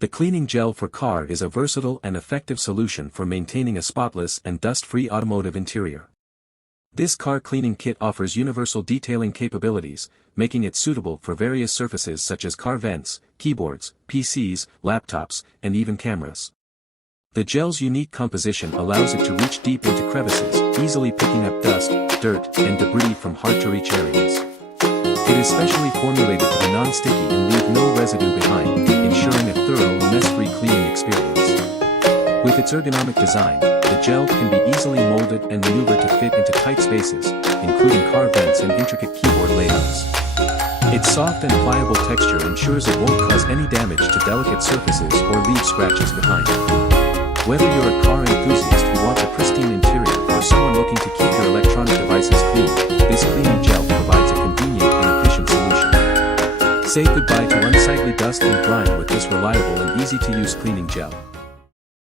The cleaning gel for car is a versatile and effective solution for maintaining a spotless and dust-free automotive interior. This car cleaning kit offers universal detailing capabilities, making it suitable for various surfaces such as car vents, keyboards, PCs, laptops, and even cameras. The gel's unique composition allows it to reach deep into crevices, easily picking up dust, dirt, and debris from hard-to-reach areas. It is specially formulated to be non-sticky and leave no residue behind, ensuring a thorough, mess-free cleaning experience. With its ergonomic design, the gel can be easily molded and maneuvered to fit into tight spaces, including car vents and intricate keyboard layouts. Its soft and pliable texture ensures it won't cause any damage to delicate surfaces or leave scratches behind. Whether you're a car enthusiast who wants a pristine interior or someone looking to keep your electronic devices clean, this cleaning gel provides a convenient and efficient solution. Say goodbye to unsightly dust and grime with this reliable and easy-to-use cleaning gel.